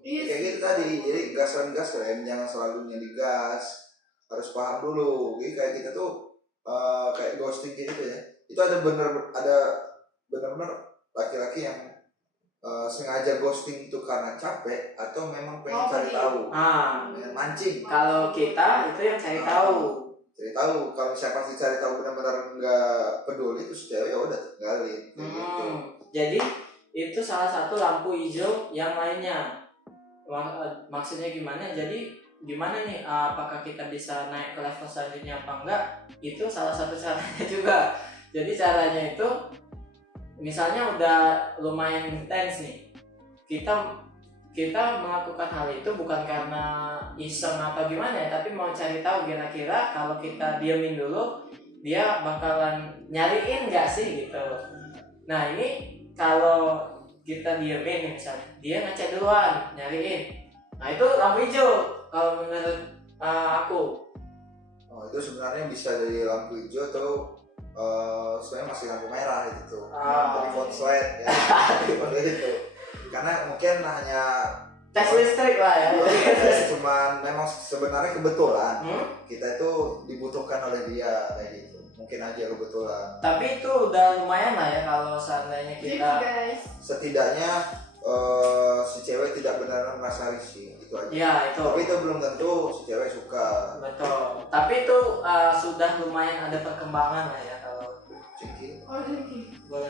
Kayak gitu tadi. Jadi gas rem, jangan selalu digas. Harus paham dulu. Jadi kayak kita tuh kayak ghosting gitu ya. Itu ada benar-benar laki-laki yang sengaja ghosting itu karena capek atau memang pengen cari tahu. Mancing. Kalau kita itu yang cari tahu. Cari tahu. Kalau misalnya pasti cari tahu benar-benar nggak peduli terus cewek ya udah tinggalin. Gitu. Jadi itu salah satu lampu hijau yang lainnya. Maksudnya gimana? Jadi gimana nih? Apakah kita bisa naik ke level selanjutnya apa enggak? Itu salah satu caranya juga. Jadi caranya itu misalnya udah lumayan intens nih, kita melakukan hal itu bukan karena iseng apa gimana ya, tapi mau cari tahu kira-kira kalau kita diemin dulu dia bakalan nyariin nggak sih gitu. Nah ini kalau kita diemin misalnya dia ngecek duluan nyariin, nah itu lampu hijau kalau menurut aku. Itu sebenarnya bisa dari lampu hijau atau sebenarnya masih lampu merah itu dari konslet ya seperti itu, karena mungkin hanya tes listrik lah ya. Cuman memang sebenarnya kebetulan kita itu dibutuhkan oleh dia kayak gitu, mungkin aja kebetulan. Tapi itu udah lumayan lah ya kalau seandainya kita setidaknya si cewek tidak benar-benar merasa risih itu aja. Ya, itu. Tapi itu belum tentu si cewek suka. Betul. Tapi itu sudah lumayan ada perkembangan lah ya kalau jengki. Boleh.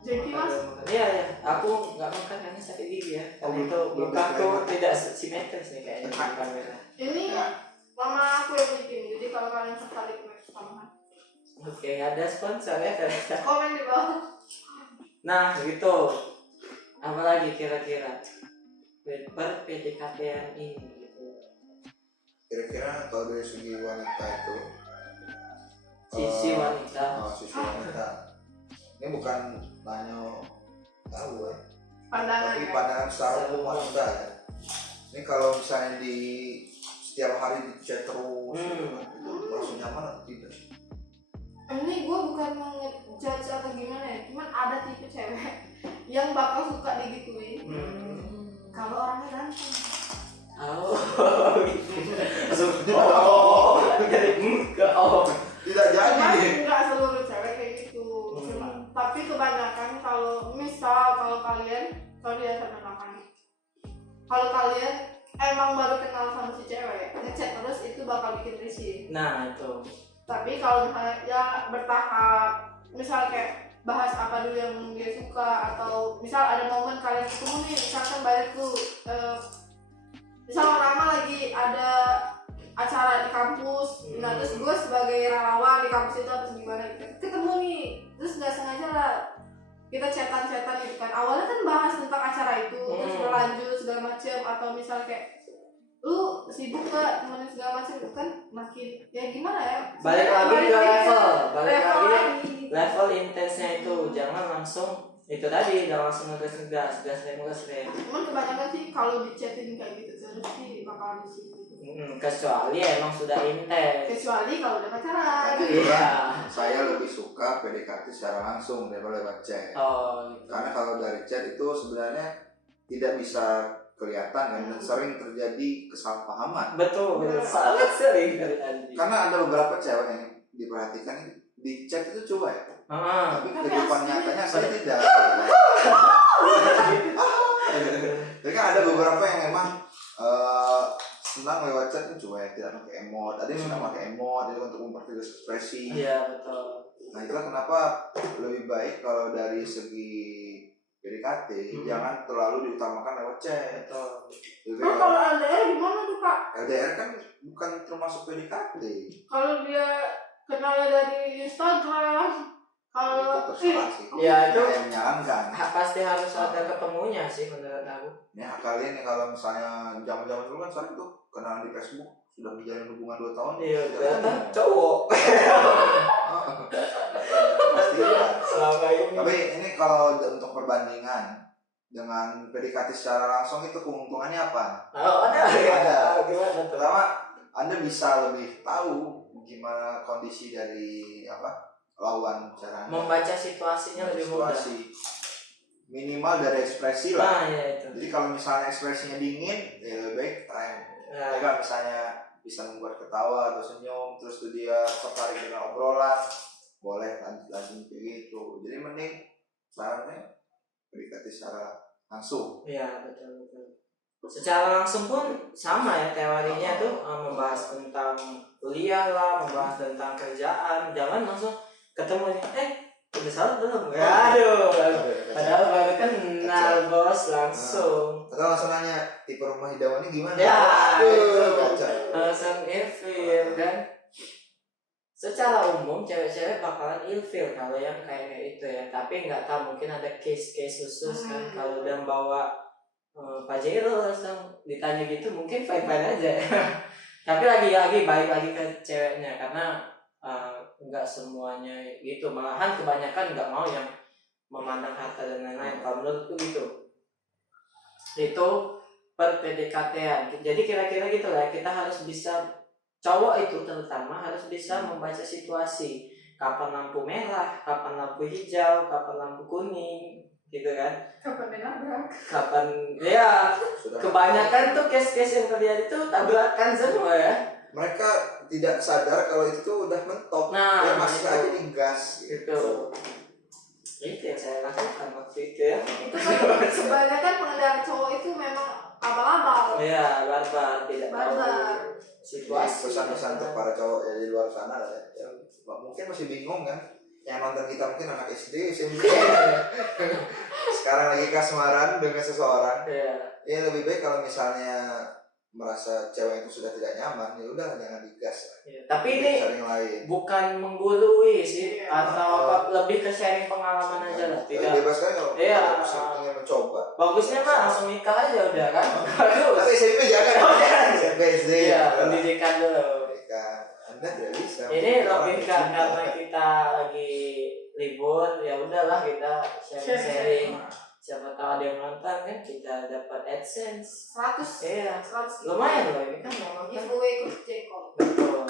Jengki mas? Iya. Aku nggak makan karena sakit gigi ya. Karena itu lukaku tidak simetris nih kayaknya di kamera. Ini mama aku yang bikin. Jadi kalau kalian tertarik sama. Oke, ada sponsor ya ternyata. Komen di bawah. Nah, gitu. Apalagi kira-kira PDKT-an ini gitu. Kira-kira kalau dari segi wanita itu sisi wanita. Sisi wanita. Ini bukan nanya tahu ya. Pandangan. Tapi pandangan secara umum wanita ya. Ini kalau misalnya di setiap hari di chat terus itu merasa nyaman atau tidak? Ini gue bukan mau ngejudge atau gimana ya, cuman ada tipe cewek yang bakal suka digituin kalau orangnya ganteng. Tidak jadi. Enggak seluruh cewek kayak gitu. Tapi kebanyakan kalau kalian kalau kalian emang baru kenal sama si cewek, ngechat terus itu bakal bikin risih. Nah itu. Tapi kalau misalnya ya bertahap, misal kayak bahas apa dulu yang dia suka, atau misal ada momen kalian ketemu nih, misalkan balik tuh misal lama lagi ada acara di kampus, nah terus gue sebagai relawan di kampus itu atau gimana gitu, ketemu nih, terus nggak sengaja lah kita chatan gitu kan, awalnya kan bahas tentang acara itu, terus berlanjut segala macem, atau misal kayak lu sibuk gak temenin segala macam itu kan makin ya gimana ya, balik lagi ke level intensnya itu, jangan langsung itu tadi, jangan langsung ngegas cuman kebanyakan sih kalau di chatting kayak gitu terus sih bakal disitu. Kecuali emang sudah intens, kecuali kalau udah pacaran. Saya lebih suka PDKT secara langsung daripada lewat chat. Gitu. Karena kalau dari chat itu sebenarnya tidak bisa kelihatan kan, dan sering terjadi kesalahpahaman. Betul, sangat sering terjadi. Karena ada beberapa cewek yang diperhatikan di chat itu cuek, tapi kehidupan nyatanya saya tidak. Jadi kan ada beberapa yang memang senang lewat chat itu cuek, tidak pakai emot. Ada yang senang pakai emot itu untuk mempertegas ekspresi. Iya betul. Nah itulah kenapa lebih baik kalau dari segi PDKT jangan terlalu diutamakan lewat chat. Oh, kalau LDR gimana tuh Kak? LDR kan bukan termasuk PDKT. Kalau dia kenalnya dari Instagram, kalau terserah sih. Ya itu yang menyarankan. pasti harus ada ketemunya sih menurut aku. Ya kalian nih kalau misalnya zaman-zaman dulu kan saat itu kenalan di Facebook sudah menjalin hubungan 2 tahun. Iya, ternyata cowok. Pasti ya. Selama ini. Tapi ini kalau untuk perbandingan dengan PDKT secara langsung itu keuntungannya apa? Oh, ada. Gimana tuh? Pertama, Anda bisa lebih tahu gimana kondisi dari lawan cara membaca situasinya lebih mudah. Minimal dari ekspresi lah. Nah, ya itu. Jadi kalau misalnya ekspresinya dingin, ya lebih baik rem. Ya kan misalnya bisa membuat ketawa atau senyum, terus tuh dia tertarik dengan obrolan, boleh lanjut kayak gitu. Jadi mending sarannya PDKT secara langsung. Iya, betul. Secara langsung pun sama ya teorinya tuh membahas tentang kuliah lah, membahas tentang kerjaan. Jangan langsung ketemu udah salah belum? Aduh, padahal baru kenal bos langsung. Atau langsung nanya tipe rumah idamannya gimana? Ya, aduh, langsung ilfil kan. Secara umum cewek-cewek bakalan ilfil kalau yang kayak itu ya. Tapi nggak tahu mungkin ada case-case khusus kan. Kalau udah bawa Pajero langsung ditanya gitu mungkin fine-fine aja. Tapi lagi-lagi balik lagi ke ceweknya karena nggak semuanya gitu, malahan kebanyakan nggak mau yang memandang harta dan lain-lain. Kalau menurutku gitu itu per PDKT-an. Jadi kira-kira gitu lah, kita harus bisa, cowok itu terutama harus bisa membaca situasi, kapan lampu merah, kapan lampu hijau, kapan lampu kuning gitu kan, kapan menabrak, kapan ya kebanyakan tuh case-case yang terjadi itu tabrakan semua ya. Mereka tidak sadar kalau itu tuh udah mentok, ya masih aja di gas gitu. Itu yang saya lakukan waktu itu ya. Itu kan kebanyakan pengendara cowok itu memang abal-abal. Iya, barbar, tidak tahu situasi. Pesan-pesan untuk para cowok ya di luar sana lah ya. Mungkin masih bingung kan, yang nonton kita mungkin anak SD, SMP. Sekarang lagi kasmaran dengan seseorang. Ya lebih baik kalau misalnya merasa cewek itu sudah tidak nyaman, ya udah jangan digas lah. Tapi ini bukan menggurui sih, atau apa, lebih ke sharing pengalaman aja lah. Tidak. Bebas kan kalau ingin mencoba. Bagusnya mah langsung nikah aja udah kan. Bagus. Tapi SMP jangan. SMP SD. Iya, pendidikan dulu. Anda tidak bisa. Ini lebih karena kita lagi libur, ya udahlah kita sharing. Siapa tahu ada yang nonton kan, kita dapat AdSense 100. Iya, 100. lumayan loh ini kan nonton. Giveaway grup Jeko. Betul.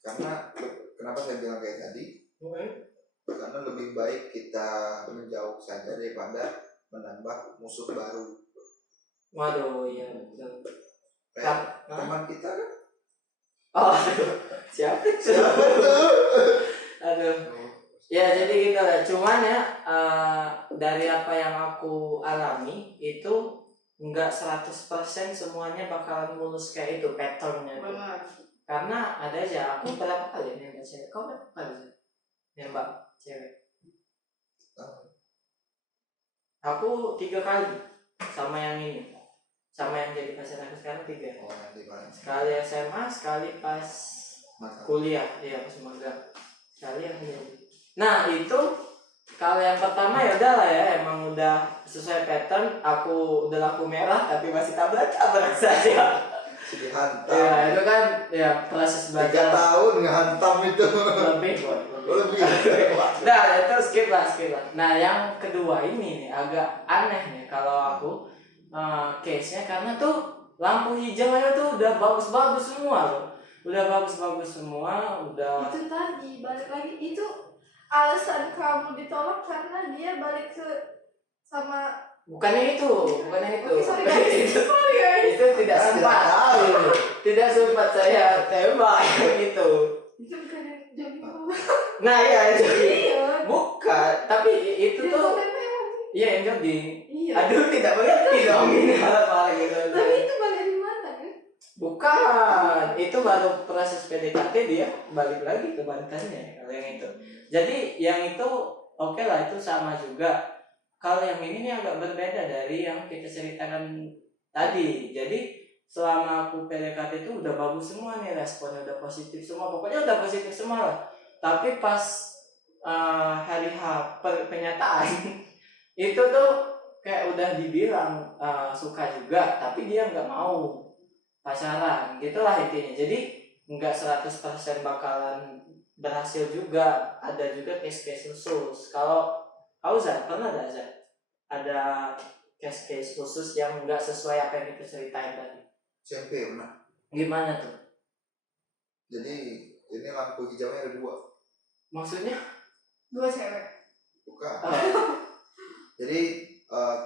Karena kenapa saya bilang kayak tadi? Karena lebih baik kita menjauh saja daripada menambah musuh baru. Waduh, iya betul. Teman kita kan? Oh, siapa tuh? Aduh. Ya jadi gitu lah, cuman ya dari apa yang aku alami itu enggak 100% semuanya bakalan mulus kayak itu patternnya tuh. Karena ada aja, aku berapa kali nembak cewek, kau berapa kali sih nembak cewek? Aku 3 kali sama yang ini, sama yang jadi pacar aku sekarang 3. Sekali SMA, sekali pas kuliah, iya pas magang, sekali yang jadi. Nah itu kalau yang pertama ya udah lah ya, emang udah sesuai pattern, aku udah lampu merah tapi masih tabrak saja. Dihantam. Ya itu kan ya proses belajar. 3 tahun ngehantam itu. Lebih. Nah itu skip lah. Nah yang kedua ini nih agak aneh nih kalau aku case-nya, karena tuh lampu hijaunya tuh udah bagus-bagus semua loh. Udah bagus-bagus semua, udah. Itu tadi balik lagi itu. Alasan kamu ditolak karena dia balik ke sama bukannya itu. Okay, sorry guys. Itu tidak sempat saya tembak gitu. Itu bukan yang jogging. Nah ya jogging. Iya. Bukan, tapi itu tuh iya yang jogging. Iya. Aduh tidak mengerti dong ini malah gitu. Tapi itu balik di mana kan? Bukan, itu baru proses PDKT dia balik lagi ke mantannya kalau yang itu. Jadi yang itu oke lah, itu sama juga. kalau yang ini nih agak berbeda dari yang kita ceritakan tadi. Jadi selama aku PDKT itu udah bagus semua nih, responnya udah positif semua, pokoknya udah positif semua lah. Tapi pas hari H penyataan itu tuh kayak udah dibilang suka juga, tapi dia nggak mau pacaran, gitulah intinya. Jadi nggak 100% bakalan berhasil juga, ada juga case-case khusus. Kalau kau Zat, pernah ada case-case khusus yang nggak sesuai apa yang kita ceritain tadi? SMP pernah. Gimana tuh? Jadi ini lampu hijaunya ada 2. Maksudnya? 2 cewek. Bukan. Jadi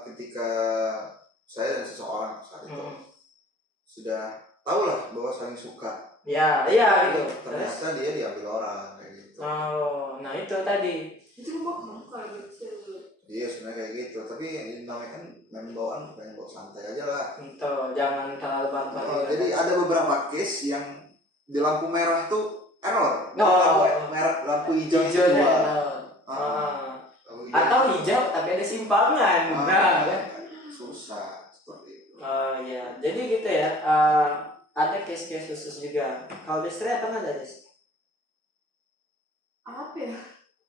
ketika saya dan seseorang saat itu sudah tahu lah bahwa saling suka. Iya gitu. Ternyata dia diambil orang kayak gitu. Oh, nah itu tadi. Itu kok kalau gitu. Iya sebenarnya kayak gitu, tapi namanya kan main bawaan, pengen bawa santai aja lah. Itu jangan terlalu bantuan. Jadi ada beberapa case yang di lampu merah tuh error. Lampu hijau itu atau hijau tapi ada simpangan. Susah seperti itu. Ya, jadi gitu ya. Ada case-case khusus juga. Kalau Destri pernah ada Des? Apa ya?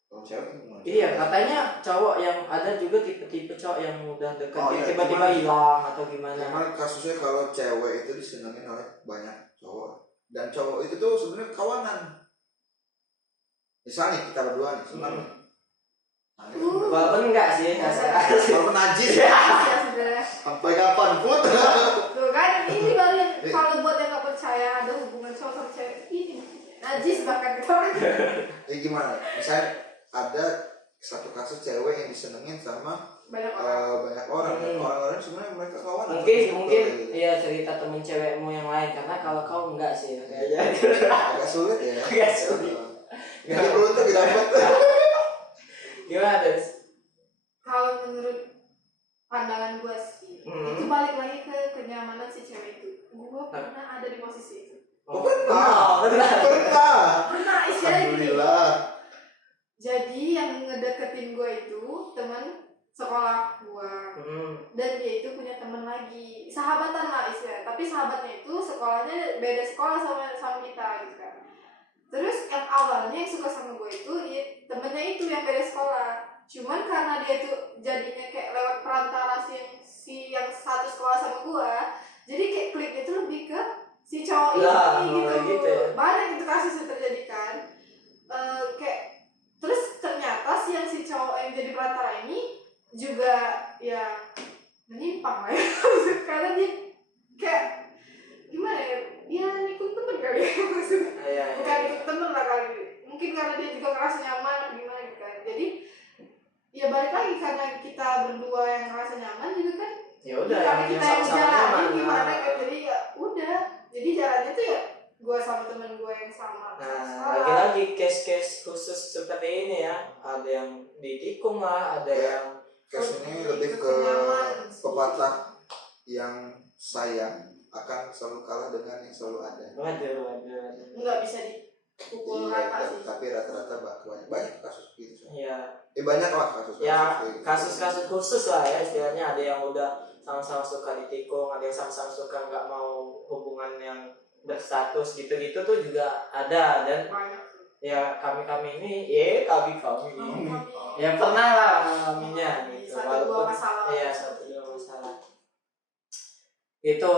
Kalau cewek gimana? Iya, katanya cowok yang ada juga tipe-tipe cowok yang mudah deket tiba-tiba cuman hilang atau gimana. Cuman kasusnya kalau cewek itu disenengin oleh banyak cowok, dan cowok itu tuh sebenarnya kawanan. Misalnya kita berdua nih senang. Walaupun enggak sih, walaupun najis Ya, sampai kapan pun. tuh kan ini baru yang kalau buat yang nggak percaya ada hubungan cowok sama cewek ini najis bahkan ketahuan. Gimana? Misalnya ada satu kasus cewek yang disenengin sama banyak orang dan orang-orang sebenarnya mereka kawan. Mungkin iya cerita temen cewekmu yang lain, karena kalau kau enggak sih kayaknya agak sulit ya. Agak sulit. Jadi beruntung dapat. Gimana Des? Kalau menurut pandangan gue sih itu balik lagi ke kenyamanan si cewek itu. Gue pernah ada di posisi itu. Pernah Istilahnya gini. Alhamdulillah. Jadi yang ngedeketin gue itu teman sekolah gue, dan dia itu punya teman lagi, sahabatan lah istilahnya. Tapi sahabatnya itu sekolahnya beda sekolah sama kita gitu kan. Terus yang awalnya yang suka sama gue itu ya, temennya itu yang beda sekolah. Cuman karena dia itu jadinya kayak lewat perantara si yang satu sekolah sama gue, jadi kayak kliknya itu lebih ke si cowok ini gitu. Ya. Banyak itu kasus yang terjadi kan. Kayak terus ternyata si cowok yang jadi perantara ini juga ya menyimpang lah ya. Karena dia kayak gimana ya, dia ikut temen kali ya maksudnya. Bukan ikut temen lah kali, mungkin karena dia juga ngerasa nyaman atau gimana gitu kan. Jadi ya balik lagi karena kita berdua yang ngerasa nyaman juga kan, ya udah karena kita yang jalanin gimana kan. Nah. Jadi ya udah, jadi jalannya tuh ya gue sama temen gue yang sama. Nah, lagi-lagi case-case khusus seperti ini ya, ada yang ditikung lah, ada yang Case ini lebih ke pepatah yang sayang akan selalu kalah dengan yang selalu ada. Waduh. Nggak bisa dipukul rata sih. Tapi rata-rata banyak kasus gitu. Iya. Banyak lah kasus. Ya, kasus-kasus khusus lah ya istilahnya. Ada yang udah sama-sama suka ditikung, ada yang sama-sama suka nggak mau hubungan yang berstatus gitu-gitu tuh juga ada. Dan banyak. Ya kami ini, ya pernah lah mengalaminya gitu. Satu dua masalah. Iya, 1-2 masalah. Itu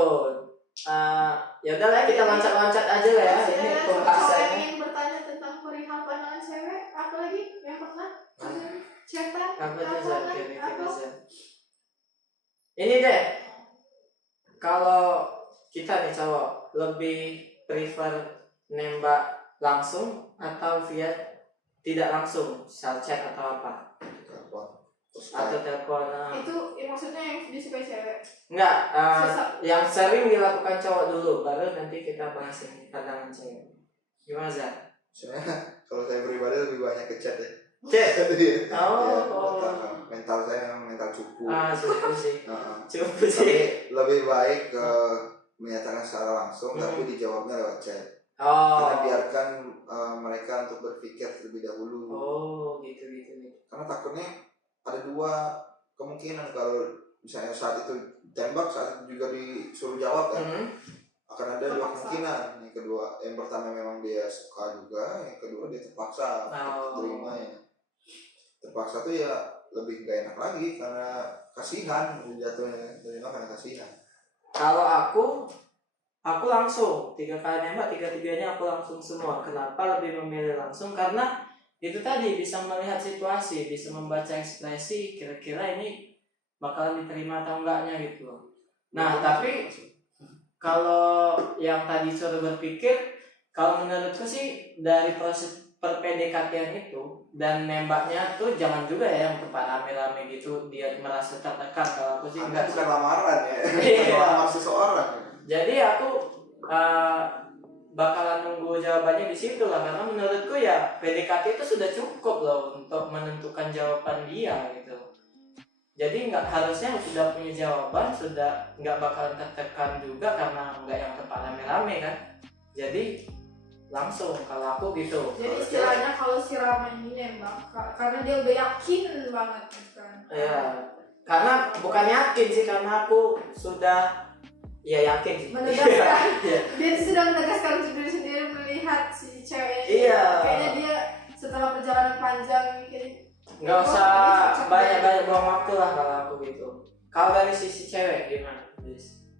ya udahlah kita loncat-loncat aja lah ya. Ini pembahasannya. Yang bertanya tentang perihal pandangan cewek, apa lagi yang pernah? Cetak. Ini deh, kalau kita nih cowok lebih prefer nembak langsung atau via tidak langsung, chat atau apa? Atau telepon. Itu maksudnya yang disukai cewek? Enggak, yang sering dilakukan cowok dulu, baru nanti kita bahas ini pandangan cewek. Gimana Zat? Sebenarnya kalau saya pribadi lebih banyak ke chat ya. Chat? Mental saya memang mental cupu. Cupu sih. Cupu sih. sih. Lebih baik ke menyatakan secara langsung, tapi dijawabnya lewat chat. Karena biarkan mereka untuk berpikir terlebih dahulu. Gitu. Karena takutnya ada 2 kemungkinan kalau misalnya saat itu tembak, saat itu juga disuruh jawab kan, akan ada dua kemungkinan. Yang kedua, yang pertama memang dia suka juga, yang kedua dia terpaksa terima ya. Terpaksa tuh ya lebih gak enak lagi karena kasihan jatuhnya, terima karena kasihan. Kalau aku langsung 3 kali nembak, 3-3-nya aku langsung semua. Kenapa lebih memilih langsung? Karena itu tadi bisa melihat situasi, bisa membaca ekspresi, kira-kira ini bakalan diterima atau enggaknya gitu. Nah, tapi kalau yang tadi suruh berpikir, kalau menurutku sih dari proses per-PDKT-an itu dan nembaknya tuh jangan juga ya yang tempat rame-rame gitu dia merasa tertekan. Kalau aku sih enggak. Bukan lamaran ya. Iya. Lamar seseorang. Jadi aku bakalan nunggu jawabannya di situ lah, karena menurutku ya PDKT itu sudah cukup loh untuk menentukan jawaban dia gitu. Jadi nggak harusnya sudah punya jawaban, sudah nggak bakalan tertekan juga karena nggak yang tempat rame-rame kan. Jadi langsung kalau aku gitu. Jadi istilahnya kalau si Rama ini nembak karena dia udah yakin banget kan. Iya. Karena bukan yakin sih, karena aku sudah ya yakin sih. Menegaskan. Iya. Dia sudah menegaskan untuk diri sendiri melihat si cewek ini. Iya. Kayaknya dia setelah perjalanan panjang kayak Nggak usah banyak-banyak buang waktu lah kalau aku gitu. Kalau dari sisi cewek gimana?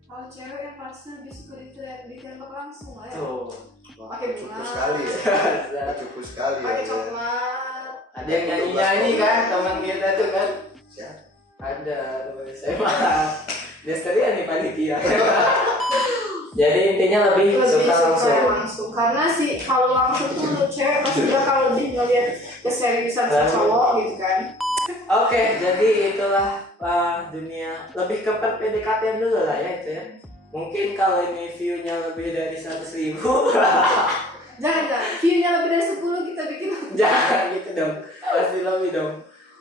Kalau cewek yang pasti lebih suka ditembak langsung lah ya. Tuh. Pakai bunga. Cukup sekali ya. Cukup sekali ya. Pakai coklat. Ada yang nyanyi-nyanyi kan teman kita tuh kan. Siapa? Ada teman SMA. Destria nih panitia. Jadi intinya lebih suka langsung. Karena sih kalau langsung tuh menurut cewek pasti dia kalau lebih ngeliat keseriusan si cowok gitu kan. Oke, jadi itulah dunia lebih ke PDKT dulu lah ya itu ya. Mungkin kalau ini view-nya lebih dari 100.000 Jangan, view-nya lebih dari 10 kita bikin. Jangan gitu dong, pasti lebih dong.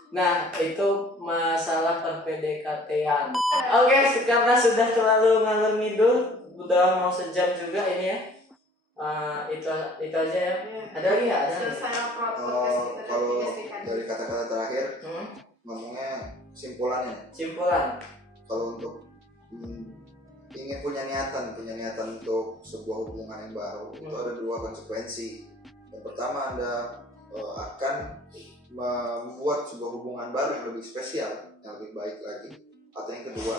Nah, itu masalah per-PDKT-an. Oke, karena sudah terlalu ngalor ngidul, udah mau sejam juga ini ya. Itu aja ya. Ada lagi nggak? Ada. Selesai podcast kita. Kalau dari kata-kata terakhir, ngomongnya simpulannya. Simpulan. Kalau untuk ingin punya niatan untuk sebuah hubungan yang baru, itu ada 2 konsekuensi. Yang pertama, Anda akan membuat sebuah hubungan baru yang lebih spesial, yang lebih baik lagi. Atau yang kedua,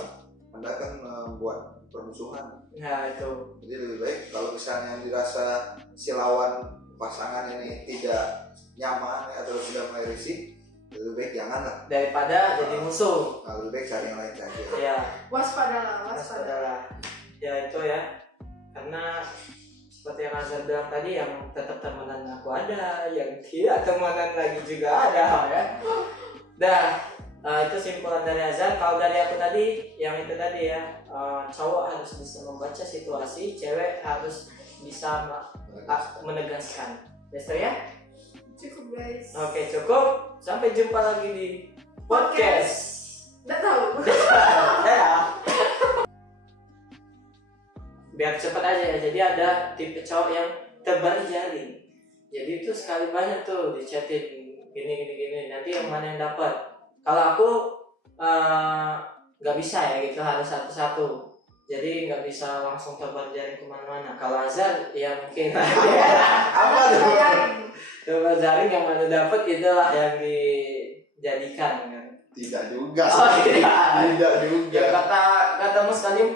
Anda akan membuat permusuhan. Nah itu. Jadi lebih baik kalau misalnya dirasa si lawan pasangan ini tidak nyaman atau sudah mulai risih, lebih baik janganlah. Daripada jadi musuh. Nah, lebih baik cari yang lain saja. Ya. Waspadalah. Ya itu ya. Karena seperti yang Azhar bilang tadi, yang tetap temenan aku ada, yang tidak temenan lagi juga ada ya. Dah, itu simpulan dari Azhar. Kalau dari aku tadi, yang itu tadi ya, cowok harus bisa membaca situasi, cewek harus bisa menegaskan. Dester ya? Cukup guys. Oke, cukup. Sampai jumpa lagi di podcast. Nggak tahu. Ya. Biar cepet aja ya. Jadi ada tipe cowok yang tebar jaring. Jadi itu sekali banyak tuh dichatin gini. Nanti yang mana yang dapat? Kalau aku nggak bisa ya gitu, harus satu-satu. Jadi nggak bisa langsung tebar jaring kemana-mana. Kalau Azhar ya mungkin. Apa tuh? Tebar jaring yang mana dapat itulah yang dijadikan kan. Tidak juga. Oh, tidak. Tidak juga. Ya kata Mus kali 4.